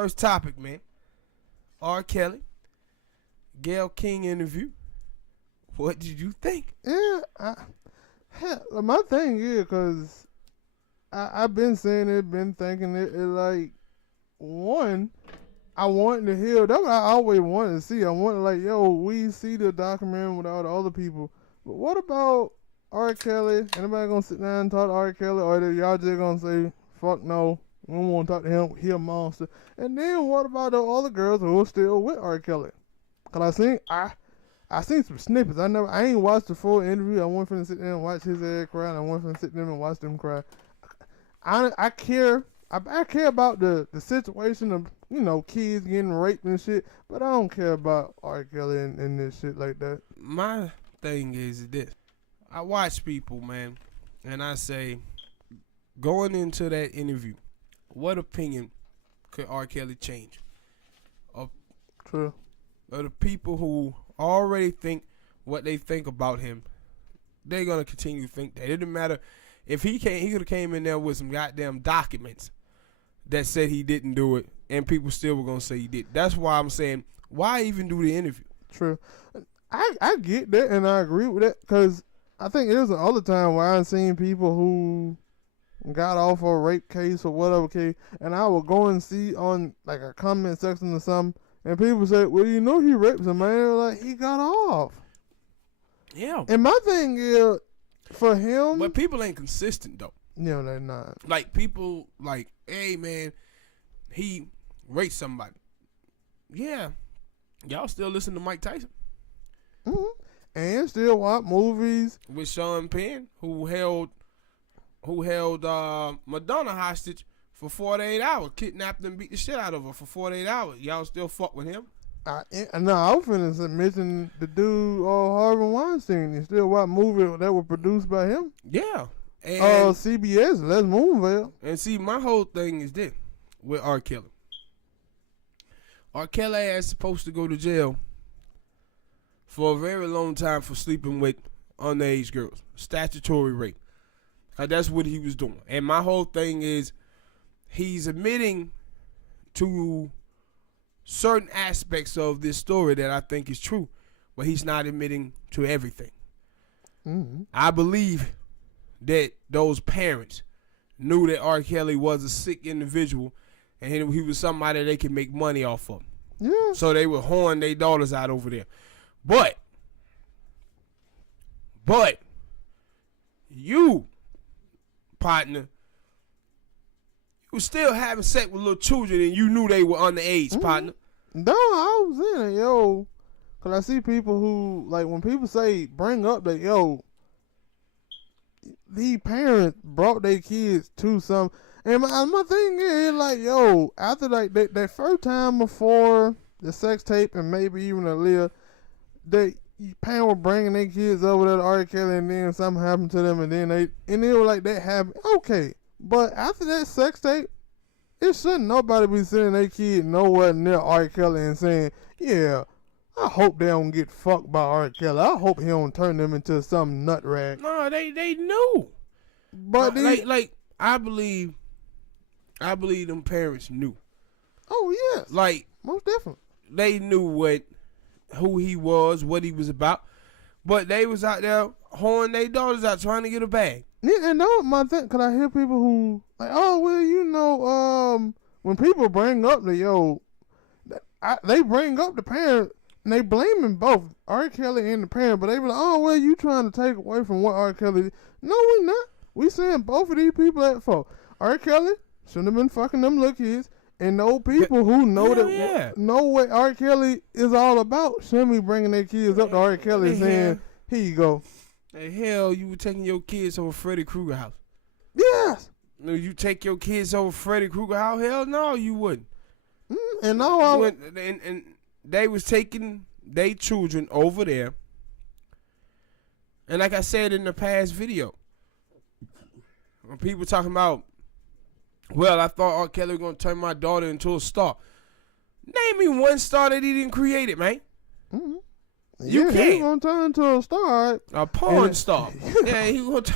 First topic, man. R. Kelly, Gayle King interview. What did you think? Yeah, my thing is, because I've been saying it, been thinking it, like, one, I wanted to hear, that's what I always wanted to see. I wanted, like, yo, we see the documentary with all the other people, but what about R. Kelly? Anybody gonna sit down and talk to R. Kelly, or are y'all just gonna say, fuck no, we don't want to talk to him, he a monster? And then what about the other girls who are still with R. Kelly? Because I seen some snippets. I ain't watched the full interview. I want to sit there and watch his ass cry, and I want to sit there and watch them cry. I care about the situation of, kids getting raped and shit, but I don't care about R. Kelly and this shit like that. My thing is this. I watch people, man, and I say, going into that interview, what opinion could R. Kelly change? True. Of the people who already think what they think about him, they're gonna continue to think that. It didn't matter if he could have came in there with some goddamn documents that said he didn't do it, and people still were gonna say he did. That's why I'm saying, why even do the interview? True. I get that, and I agree with that, because I think there's another time where I've seen people who got off a rape case or whatever case, and I would go and see on like a comment section or something, and people say, well, he raped somebody. Like, he got off. Yeah. And my thing is, for him... But people ain't consistent, though. No, they're not. Like, people, like, hey, man, he raped somebody. Yeah. Y'all still listen to Mike Tyson. Mm-hmm. And still watch movies. With Sean Penn, who held Madonna hostage for 48 hours, kidnapped and beat the shit out of her for 48 hours. Y'all still fuck with him? I was finna mention the dude, Harvey Weinstein. You still watch movies that were produced by him? Yeah. And CBS, Les Moonville. And see, my whole thing is this with R. Kelly. R. Kelly is supposed to go to jail for a very long time for sleeping with underage girls. Statutory rape. That's what he was doing. And my whole thing is, he's admitting to certain aspects of this story that I think is true, but he's not admitting to everything. Mm-hmm. I believe that those parents knew that R. Kelly was a sick individual and he was somebody they could make money off of. Yeah. So they would horn their daughters out over there. But you, partner, you was still having sex with little children and you knew they were underage, partner. No, I was in it, yo. Because I see people who, like, when people say, bring up that, yo, the parents brought their kids to some. And my thing is, like, yo, after, like, that first time before the sex tape and maybe even a little, the parents were bringing their kids over there to R. Kelly, and then something happened to them, and then they were like, that happened. Okay. But after that sex tape, it shouldn't nobody be sending their kid nowhere near R. Kelly and saying, yeah, I hope they don't get fucked by R. Kelly. I hope he don't turn them into some nut rag. No, they knew. But I believe them parents knew. Oh, yes. Like, most definitely. They knew who he was, what he was about. But they was out there horning their daughters out trying to get a bag. Yeah, and that was my thing, because I hear people who, like, oh, well, when people bring up they bring up the parent, and they blaming both R. Kelly and the parent, but they be like, oh, well, you trying to take away from what R. Kelly did. No, we not. We saying both of these people at fault. R. Kelly shouldn't have been fucking them little kids, and no people who know know what R. Kelly is all about shouldn't be bringing their kids up to R. Kelly saying, here you go. The hell, you were taking your kids over Freddy Krueger house? Yes. No, you take your kids over Freddy Krueger house? Hell no, you wouldn't. And no, and they was taking their children over there. And like I said in the past video, when people talking about, well, I thought R. Kelly was going to turn my daughter into a star. Name me one star that he didn't create it, man. Mm-hmm. You can't. He's going to turn into a star. A porn star. Yeah, he going to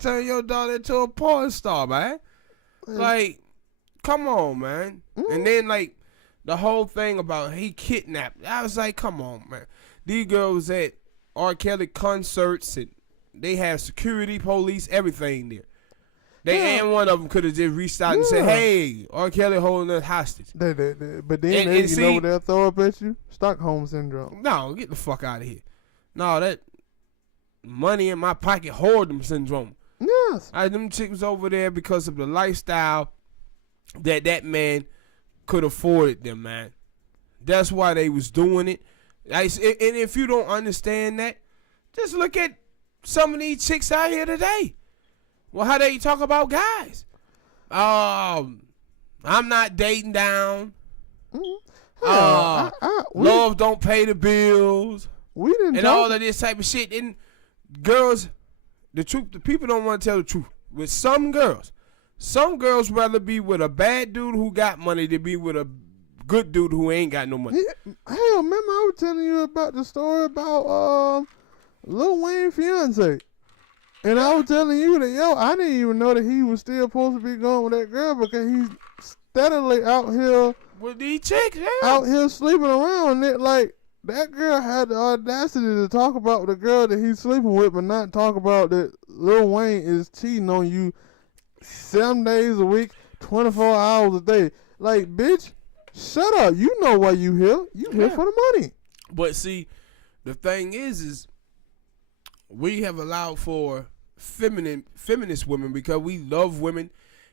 turn your daughter into a porn star, man. Like, come on, man. And then, like, the whole thing about he kidnapped. I was like, come on, man. These girls at R. Kelly concerts, and they have security, police, everything there. And one of them could have just reached out and said, hey, R. Kelly holding us hostage. But then you know what they'll throw up at you? Stockholm Syndrome. No, get the fuck out of here. No, that money in my pocket whoredom syndrome. Yes. Them chicks was over there because of the lifestyle that man could afford them, man. That's why they was doing it. And if you don't understand that, just look at some of these chicks out here today. Well, how they talk about guys. I'm not dating down. Love don't pay the bills. We didn't and all of this type of shit. And girls, the people don't want to tell the truth. With some girls rather be with a bad dude who got money than be with a good dude who ain't got no money. Yeah, hell, remember I was telling you about the story about Lil Wayne's fiance. And I was telling you that, I didn't even know that he was still supposed to be going with that girl because he's steadily out here with these chicks, out here sleeping around. It like that girl had the audacity to talk about the girl that he's sleeping with, but not talk about that Lil Wayne is cheating on you 7 days a week, 24 hours a day. Like, bitch, shut up. You know why you here. You here for the money. But see, the thing is we have allowed for feminist women because we love women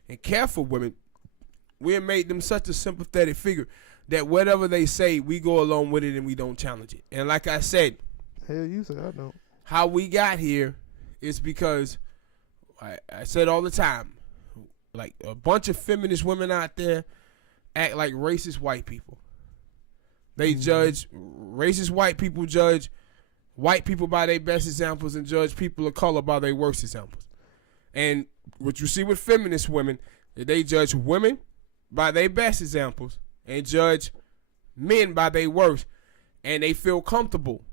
and care for women. We have made them such a sympathetic figure that whatever they say, we go along with it and we don't challenge it. And like I said, hell, you said I don't. How we got here is because I said all the time, like a bunch of feminist women out there act like racist white people. They judge racist white people, judge white people by their best examples, and judge people of color by their worst examples. And what you see with feminist women, they judge women by their best examples and judge men by their worst. And they feel comfortable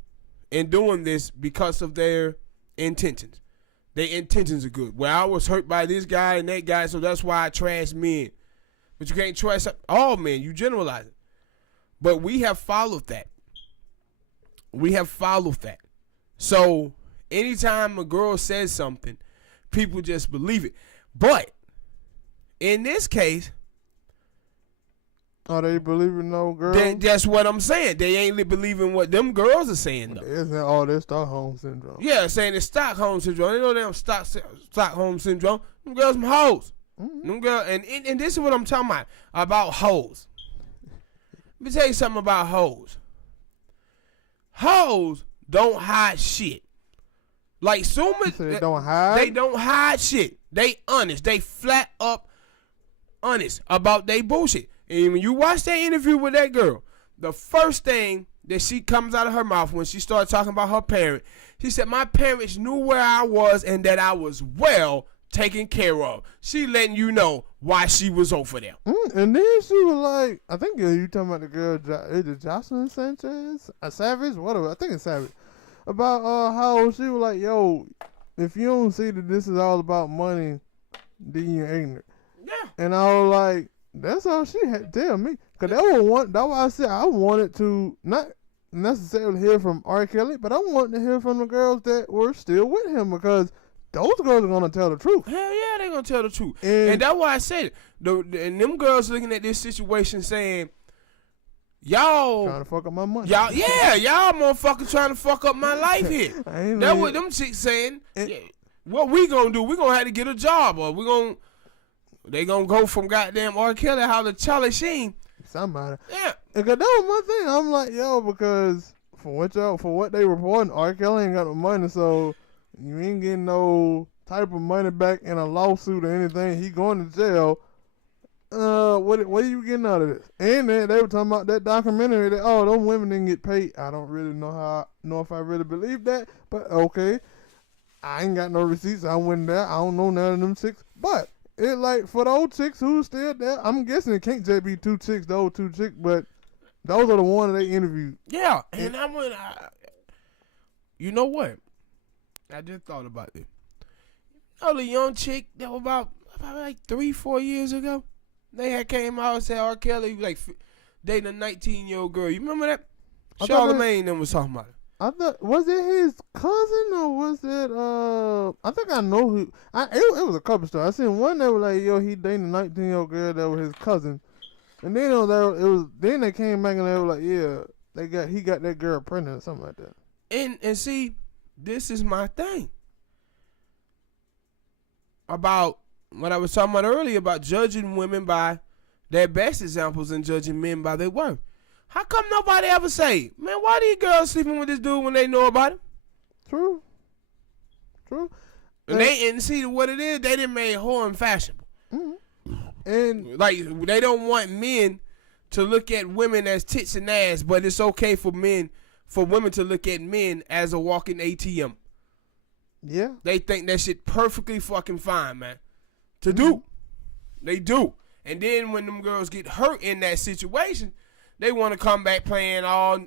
in doing this because of their intentions. Their intentions are good. Well, I was hurt by this guy and that guy, so that's why I trash men. But you can't trash all men. You generalize it. But we have followed that. So anytime a girl says something, people just believe it. But in this case, are they believing no girls? That's what I'm saying. They ain't believing what them girls are saying, though. Isn't all this Stockholm Syndrome? Yeah, saying it's Stockholm Syndrome. They know them Stockholm Syndrome. Them girls some hoes. Mm-hmm. Them girls, and this is what I'm talking about hoes. Let me tell you something about hoes. Hoes don't hide shit. Like so much. They don't hide? They don't hide shit. They honest. They flat up honest about they bullshit. And when you watch that interview with that girl, the first thing that she comes out of her mouth when she started talking about her parent, she said, my parents knew where I was and that I was well taken care of. She letting you know why she was over there. And then she was like, I think you talking about the girl, is it Jocelyn Sanchez? Savage? Whatever. I think it's Savage. About how she was like, yo, if you don't see that this is all about money, then you're ignorant. Yeah. And I was like, that's all she had to tell me. Because that's why I said I wanted to not necessarily hear from R. Kelly, but I wanted to hear from the girls that were still with him because those girls are going to tell the truth. Hell yeah, they're going to tell the truth. And that's why I said it. And them girls looking at this situation saying, y'all trying to fuck up my money. Y'all motherfuckers trying to fuck up my life here. That's what them chicks saying. What we going to do, we going to have to get a job or they gonna go from goddamn R. Kelly how to Charlie Sheen. Somebody. Yeah. Because that was my thing. I'm like, yo, because for what they reporting, R. Kelly ain't got no money, so you ain't getting no type of money back in a lawsuit or anything. He going to jail. What are you getting out of this? And then they were talking about that documentary that those women didn't get paid. I don't really know if I really believe that, but okay. I ain't got no receipts. I went there. I don't know none of them chicks, but. It like for the old chicks who's still there, I'm guessing it can't just be two chicks, but those are the ones they interviewed. Yeah, and I went. You know what? I just thought about it. You know the young chick that was about probably like 3-4 years ago. They had came out and said R. Kelly was like dating a 19-year-old girl. You remember that? Charlamagne them was talking about it. I thought, was it his cousin or was it I think I know who. It was a couple stories. I seen one that was like, yo, he dating a 19-year-old girl that was his cousin, and then then they came back and they were like, yeah, he got that girl pregnant or something like that. And see, this is my thing about what I was talking about earlier about judging women by their best examples and judging men by their worth. How come nobody ever say, man, why these girls sleeping with this dude when they know about him? True. And see what it is, they done made whoring fashionable. Mm-hmm. And like they don't want men to look at women as tits and ass, but it's okay for women to look at men as a walking ATM. Yeah. They think that shit perfectly fucking fine, man. To do. They do. And then when them girls get hurt in that situation, they want to come back playing all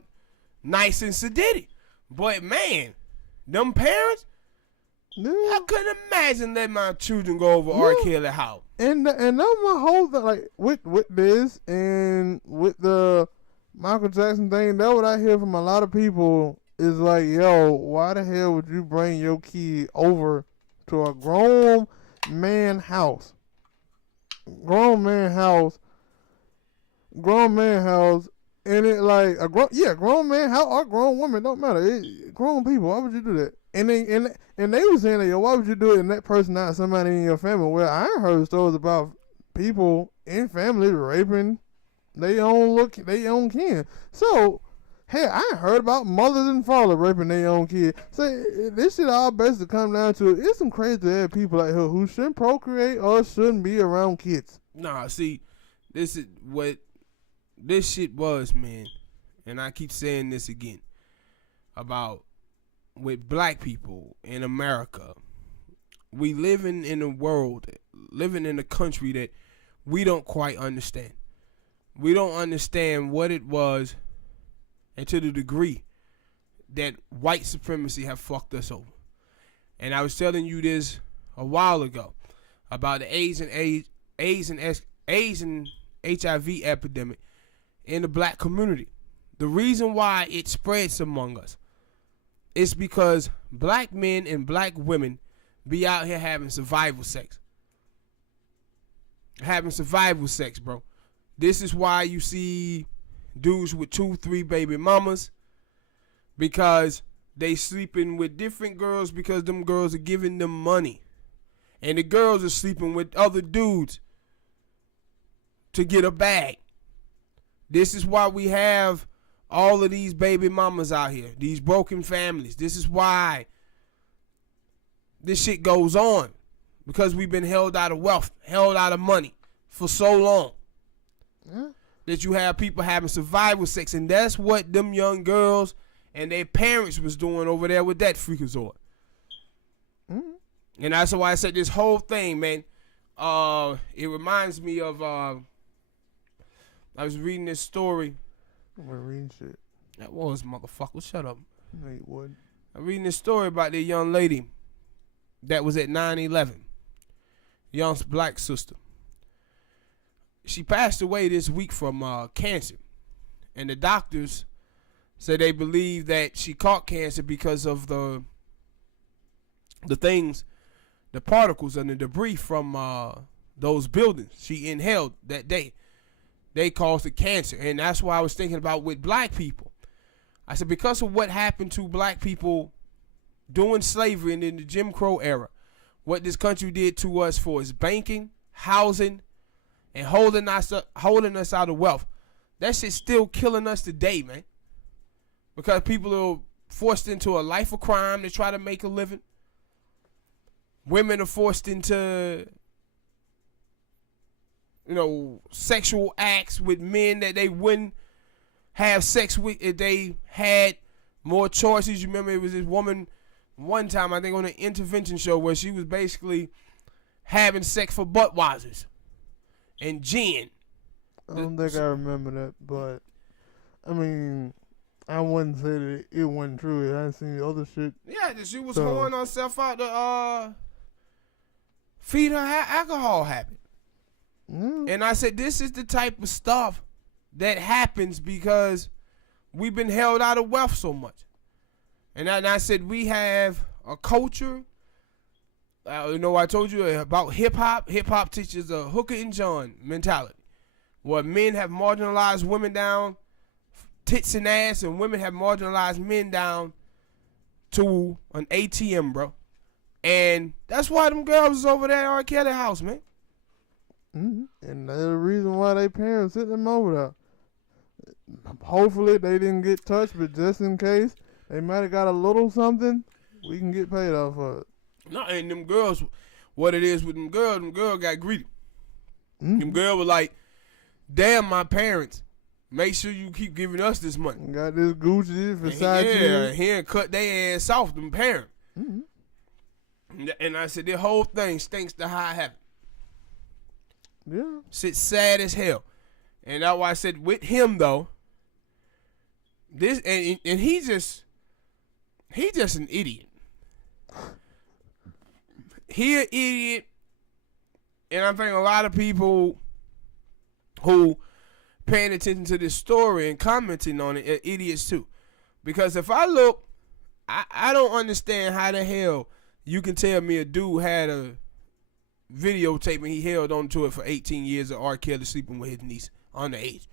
nice and sedity. But man, them parents, I couldn't imagine letting my children go over R. Kelly house. And that's my whole thing, like with this and with the Michael Jackson thing. That's what I hear from a lot of people is like, yo, why the hell would you bring your kid over to a grown man house? Grown man house, and it like grown man house or grown woman, don't matter. Grown people, why would you do that? And they were saying that, yo, why would you do it? And that person not somebody in your family. Well, I heard stories about people in families raping they own kin. So, hey, I heard about mothers and fathers raping their own kid. So this shit all basically come down to it's some crazy ass people out here who shouldn't procreate or shouldn't be around kids. Nah, see, this is what this shit was, man. And I keep saying this again about with black people in America. We living in a world, living in a country that we don't quite understand. We don't understand what it was and to the degree that white supremacy have fucked us over. And I was telling you this a while ago about the AIDS and HIV epidemic in the black community. The reason why it spreads among us is because black men and black women be out here having survival sex. Having survival sex, bro. This is why you see dudes with 2-3 baby mamas, because they sleeping with different girls because them girls are giving them money. And the girls are sleeping with other dudes to get a bag. This is why we have all of these baby mamas out here, these broken families. This is why this shit goes on, because we've been held out of wealth, held out of money for so long. Yeah. That you have people having survival sex, and that's what them young girls and their parents was doing over there with that freakazoid. And that's why I said this whole thing, man. It reminds me of I was reading this story. We're reading shit. That was motherfucker. Shut up. No, you wouldn't. I'm reading this story about the young lady that was at 9/11. Young black sister. She passed away this week from cancer. And the doctors said they believe that she caught cancer because of the things, the particles and the debris from those buildings she inhaled that day. They caused the cancer. And that's why I was thinking about with black people. I said, because of what happened to black people during slavery and in the Jim Crow era, what this country did to us for its banking, housing, and holding us out of wealth. That shit's still killing us today, man. Because people are forced into a life of crime to try to make a living. Women are forced into, sexual acts with men that they wouldn't have sex with if they had more choices. You remember it was this woman one time, I think on an intervention show, where she was basically having sex for Budweisers and gin. I don't think I remember that, but I mean, I wouldn't say that it wasn't true. I seen the other shit. Yeah, she was hoeing herself out feed her alcohol habit. Mm. And I said, this is the type of stuff that happens because we've been held out of wealth so much. And I said, we have a culture. I told you about hip hop. Hip hop teaches a hooker and John mentality, where men have marginalized women down, tits and ass, and women have marginalized men down to an ATM, bro. And that's why them girls is over there at R. Kelly house, man. Mm-hmm. And that's the reason why they parents sent them over there. Hopefully they didn't get touched, but just in case they might have got a little something, we can get paid off for it. No, and them girls, what it is with them girls got greedy. Mm-hmm. Them girls were like, damn, my parents, make sure you keep giving us this money. Got this Gucci, Versace. Yeah, here and cut their ass off, them parents. Mm-hmm. And I said, this whole thing stinks to high heaven. Yeah. Shit sad as hell. And that's why I said, with him, though, this, and he's just an idiot. He an idiot, and I think a lot of people who paying attention to this story and commenting on it are idiots too. Because if I look, I don't understand how the hell you can tell me a dude had a videotape and he held on to it for 18 years of R. Kelly sleeping with his niece underage.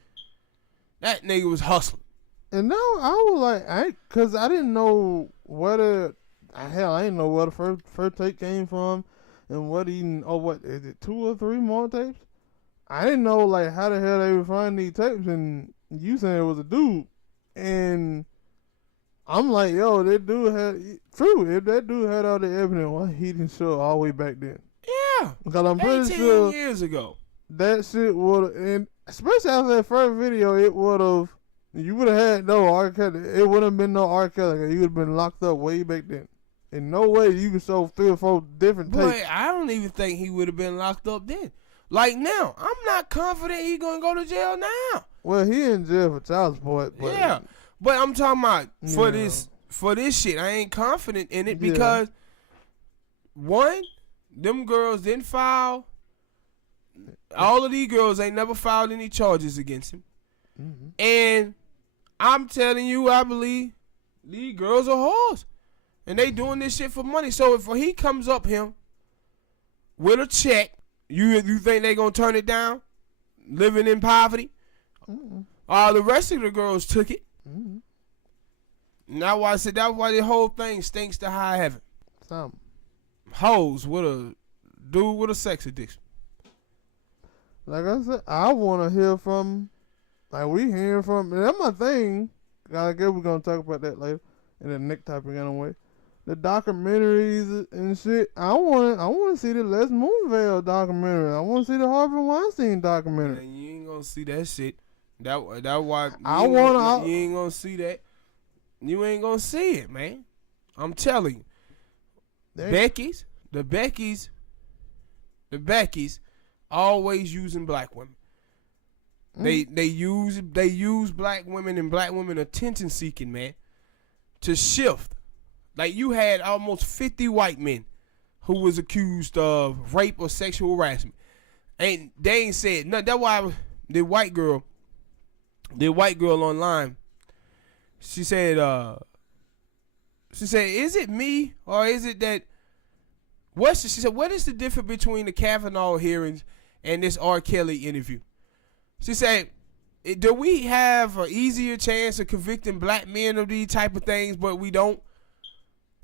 That nigga was hustling. And now I was like, cause I didn't know where I didn't know where the first tape came from, and what is it, 2 or 3 more tapes? I didn't know like how the hell they would find these tapes, and you saying it was a dude, and I'm like, yo, that dude if that dude had all the evidence, why he didn't show all the way back then? Yeah, because I'm pretty 18 sure years ago that shit would, and especially after that first video, it would have. You would have had no R. Kelly. It wouldn't have been no R. Kelly. You would have been locked up way back then. In no way you could show 3 or 4 different tapes. But I don't even think he would have been locked up then. Like now, I'm not confident he gonna go to jail now. Well, he in jail for child support. But yeah, but I'm talking about for this shit. I ain't confident in it because one, them girls didn't file. All of these girls ain't never filed any charges against him, and I'm telling you, I believe these girls are whores. And they doing this shit for money. So if he comes up here with a check, you think they gonna turn it down? Living in poverty? The rest of the girls took it. And that's why I said that's why the whole thing stinks to high heaven. Something. Hoes with a dude with a sex addiction. Like I said, I want to hear from, like we hearing from, and that's my thing. I guess we're gonna talk about that later in the next topic anyway. The documentaries and shit. I want to see the Les Moonville documentary. I want to see the Harvey Weinstein documentary. Man, you ain't gonna see that shit. That why you ain't gonna see that. You ain't gonna see it, man. I'm telling you. The Beckys always using black women. They use black women and black women attention seeking, man, to shift. Like you had almost 50 white men who was accused of rape or sexual harassment. And they ain't said nothing. That's why the white girl online, she said, is it me or is it that she said, what is the difference between the Kavanaugh hearings and this R. Kelly interview? She said, do we have an easier chance of convicting black men of these type of things, but we don't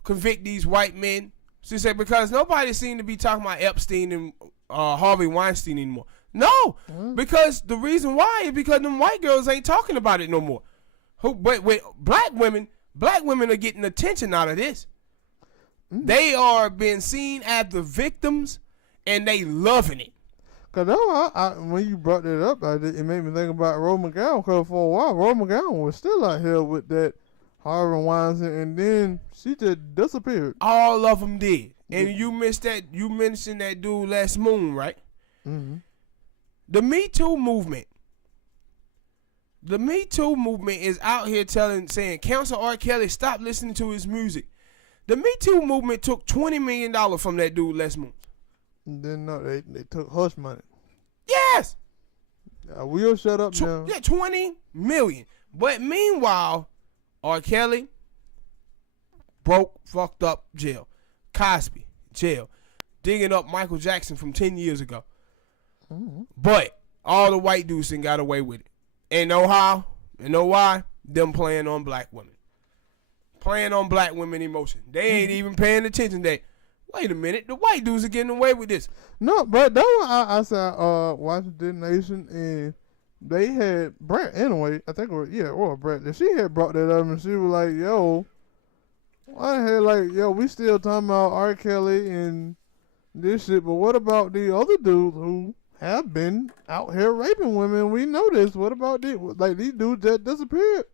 convict these white men? She said, because nobody seemed to be talking about Epstein and Harvey Weinstein anymore. No, because the reason why is because them white girls ain't talking about it no more. But with black women are getting attention out of this. They are being seen as the victims, and they loving it. Cause when you brought that up, it made me think about Rose McGowan. Cause for a while, Rose McGowan was still out here with that Harvey Weinstein, and then she just disappeared. All of them did. And you missed that. You mentioned that dude last moon, right? The Me Too movement. The Me Too movement is out here saying, cancel R. Kelly, stop listening to his music. The Me Too movement took $20 million from that dude last moon. And then no, they took hush money. Yes. I will shut up now. Yeah, 20 million. But meanwhile, R. Kelly, broke, fucked up, jail. Cosby, jail. Digging up Michael Jackson from 10 years ago. Mm-hmm. But all the white dudes done got away with it. And know how? And know why? Them playing on black women. Playing on black women emotion. They ain't even paying attention. Wait a minute, the white dudes are getting away with this. No, but that one I said Washington Nation, and they had Brett anyway. I think or Brett. And she had brought that up, and she was like, "Yo, I had like, yo, we still talking about R. Kelly and this shit, but what about the other dudes who have been out here raping women? We know this. What about these? Like these dudes that disappeared."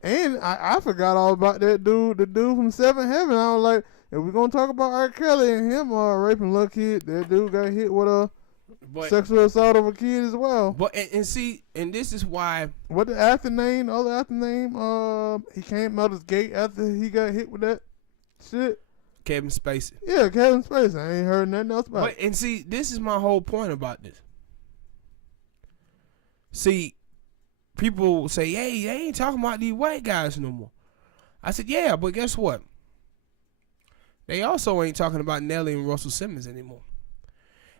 And I forgot all about that dude, the dude from Seven Heaven. I was like, if we're going to talk about R. Kelly and him raping little kid, that dude got hit with a sexual assault of a kid as well. But and see, and this is why. What the other after name, he came out his gate after he got hit with that shit. Kevin Spacey. Yeah, Kevin Spacey. I ain't heard nothing else about it. And see, this is my whole point about this. See, people say, hey, they ain't talking about these white guys no more. I said, yeah, but guess what? They also ain't talking about Nelly and Russell Simmons anymore.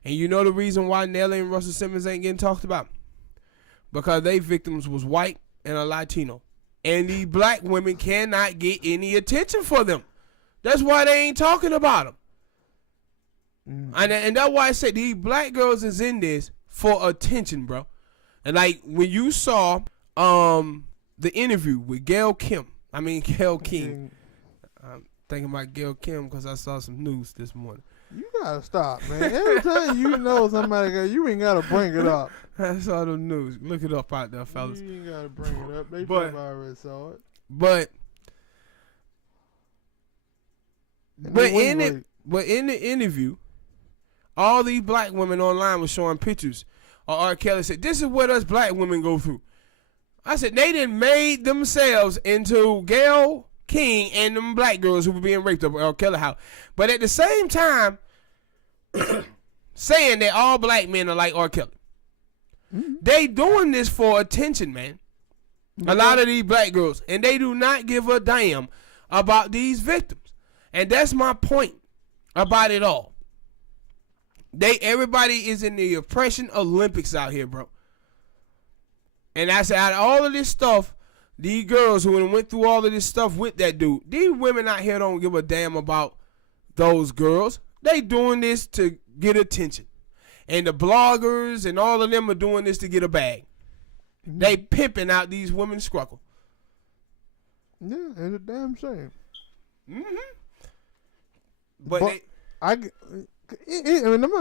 And you know the reason why Nelly and Russell Simmons ain't getting talked about? Because they victims was white and a Latino. And these black women cannot get any attention for them. That's why they ain't talking about them. And that's why I said these black girls is in this for attention, bro. And like when you saw the interview with Gail King. I'm thinking about Gail Kim because I saw some news this morning. You gotta stop, man. Every time you know somebody, you ain't gotta bring it up. I saw the news. Look it up out there, fellas. You ain't gotta bring it up. They probably already saw it. But in the interview, all these black women online were showing pictures of R. Kelly. Said, "This is what us black women go through." I said, they done made themselves into Gail King and them black girls who were being raped up at R. Kelly house. But at the same time, saying that all black men are like R. Kelly. Mm-hmm. They doing this for attention, man. Mm-hmm. A lot of these black girls. And they do not give a damn about these victims. And that's my point about it all. Everybody is in the oppression Olympics out here, bro. And I said, out of all of this stuff, these girls who went through all of this stuff with that dude, these women out here don't give a damn about those girls. They doing this to get attention. And the bloggers and all of them are doing this to get a bag. Mm-hmm. They pimping out these women's scruckle. Yeah, it's a damn shame. Mm-hmm. But my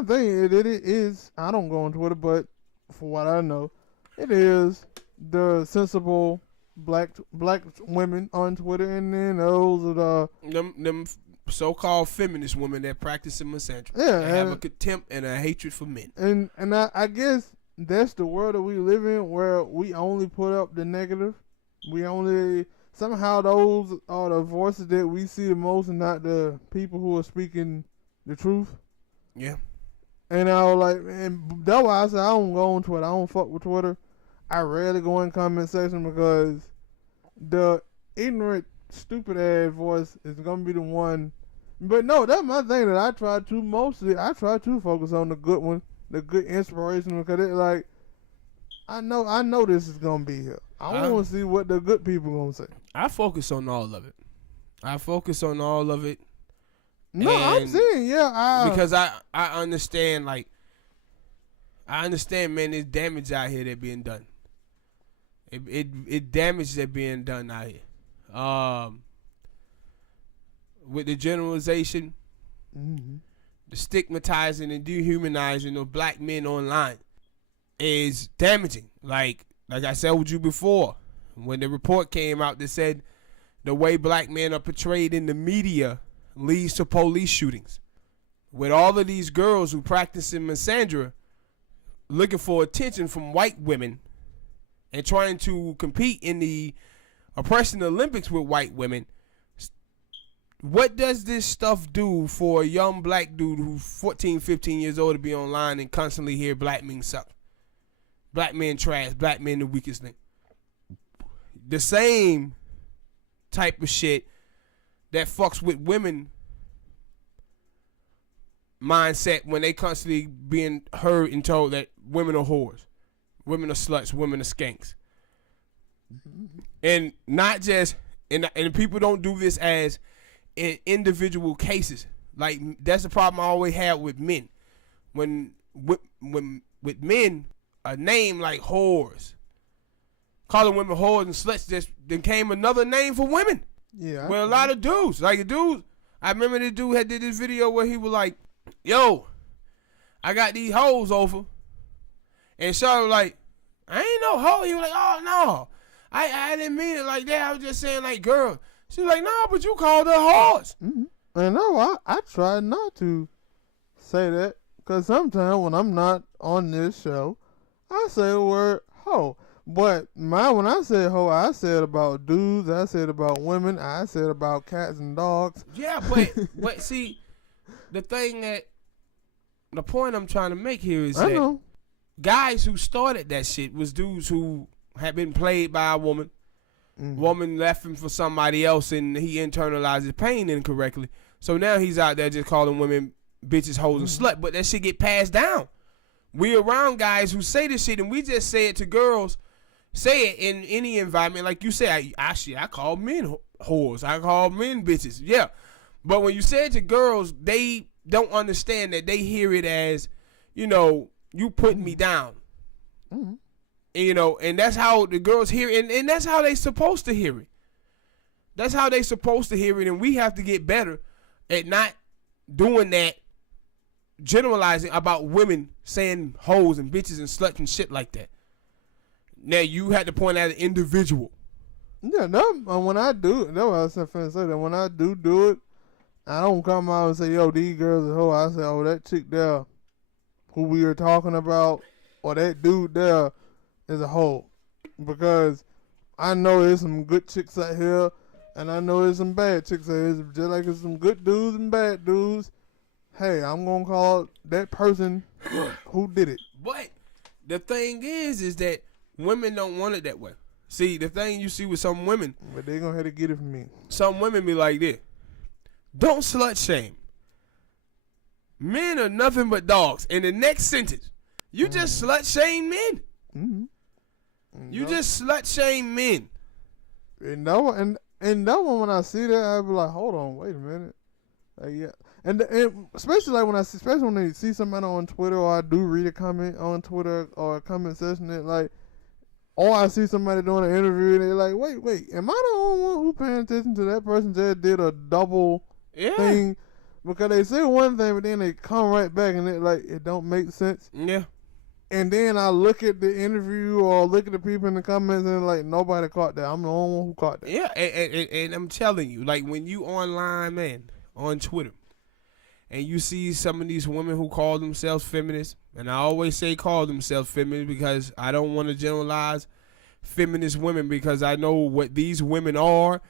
thing, it is, I don't go on Twitter, but for what I know, it is the sensible black women on Twitter, and then those are them so-called feminist women that practice misandry. Yeah, and have a contempt and a hatred for men. And I guess that's the world that we live in, where we only put up the negative. We only somehow those are the voices that we see the most, and not the people who are speaking the truth. Yeah. And I was like, and that's why I said I don't go on Twitter. I don't fuck with Twitter. I rarely go in comment section because the ignorant, stupid ass voice is gonna be the one. But no, that's my thing that I try to focus on the good one, the good inspiration, because it like I know this is gonna be here. I want to see what the good people gonna say. I focus on all of it. No, I'm saying because I understand, like, man, there's damage out here that being done. It damage that being done out here. With the generalization, mm-hmm. the stigmatizing and dehumanizing of black men online is damaging. Like I said with you before, when the report came out that said the way black men are portrayed in the media leads to police shootings. With all of these girls who practice in misandry looking for attention from white women and trying to compete in the oppression Olympics with white women, what does this stuff do for a young black dude who's 14, 15 years old to be online and constantly hear black men suck? Black men trash, black men the weakest thing. The same type of shit that fucks with women mindset when they constantly being heard and told that women are whores, women are sluts, women are skanks. And not just, and people don't do this as in individual cases. Like, that's the problem I always have with men. When with men, a name like whores, calling women whores and sluts just became another name for women. Yeah. With a lot of dudes. Like, a dude, I remember this dude had did this video where he was like, yo, I got these hoes over. And Charlotte was like, I ain't no hoe. He was like, oh, no. I didn't mean it like that. I was just saying, like, girl. She was like, no, but you called her whores. Mm-hmm. And no, I try not to say that. Because sometimes when I'm not on this show, I say the word hoe. But when I said hoe, I said about dudes, I said about women, I said about cats and dogs. Yeah, but see, the point I'm trying to make here is that guys who started that shit was dudes who had been played by a woman. Mm-hmm. Woman left him for somebody else and he internalized his pain incorrectly. So now he's out there just calling women bitches, hoes, and slut. But that shit get passed down. We around guys who say this shit and we just say it to girls. Say it in any environment. Like you say, I call men whores. I call men bitches. Yeah. But when you say it to girls, they don't understand that. They hear it as, you putting me down. Mm-hmm. And, and that's how the girls hear it. And that's how they supposed to hear it. That's how they supposed to hear it. And we have to get better at not doing that, generalizing about women saying hoes and bitches and sluts and shit like that. Now, you had to point out an individual. Yeah, when I do, that's what I was finna say. That when I do it, I don't come out and say, yo, these girls are hoes. I say, oh, that chick there who we were talking about or that dude there is a hoe. Because I know there's some good chicks out here and I know there's some bad chicks out here. Just like there's some good dudes and bad dudes. Hey, I'm going to call that person who did it. But the thing is that women don't want it that way. See, the thing you see with some women. But they going to have to get it from me. Some women be like this. Don't slut shame. Men are nothing but dogs. In the next sentence, you just slut shame men. Mm-hmm. You just slut shame men. And that one, when I see that, I be like, hold on, wait a minute. Yeah. And especially when they see somebody on Twitter, or I do read a comment on Twitter or a comment section that like, or I see somebody doing an interview and they're like, wait, am I the only one who paying attention to that person that did a double thing? Because they say one thing, but then they come right back and it don't make sense. Yeah. And then I look at the interview or look at the people in the comments and like, nobody caught that. I'm the only one who caught that. Yeah, and I'm telling you, like when you online, man, on Twitter, and you see some of these women who call themselves feminists, and I always say call themselves feminists because I don't want to generalize feminist women because I know what these women are.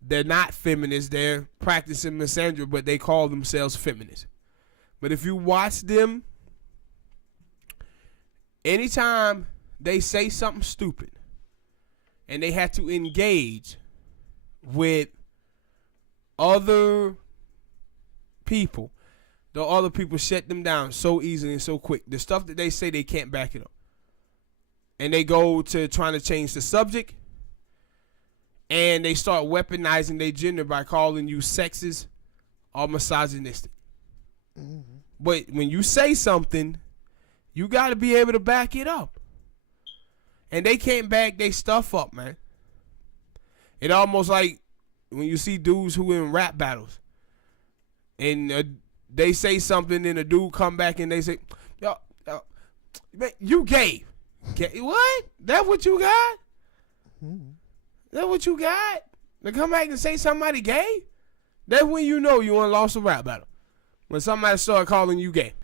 They're not feminists. They're practicing misandry, but they call themselves feminists. But if you watch them, anytime they say something stupid and they have to engage with other people, the other people shut them down so easily and so quick. The stuff that they say, they can't back it up. And they go to trying to change the subject and they start weaponizing their gender by calling you sexist or misogynistic. Mm-hmm. But when you say something, you got to be able to back it up. And they can't back their stuff up, man. It almost like when you see dudes who in rap battles and they say something and a dude come back and they say, yo, man, you gay. What? That what you got? Mm-hmm. That what you got? To come back and say somebody gay? That's when you know you lost a rap battle. When somebody start calling you gay.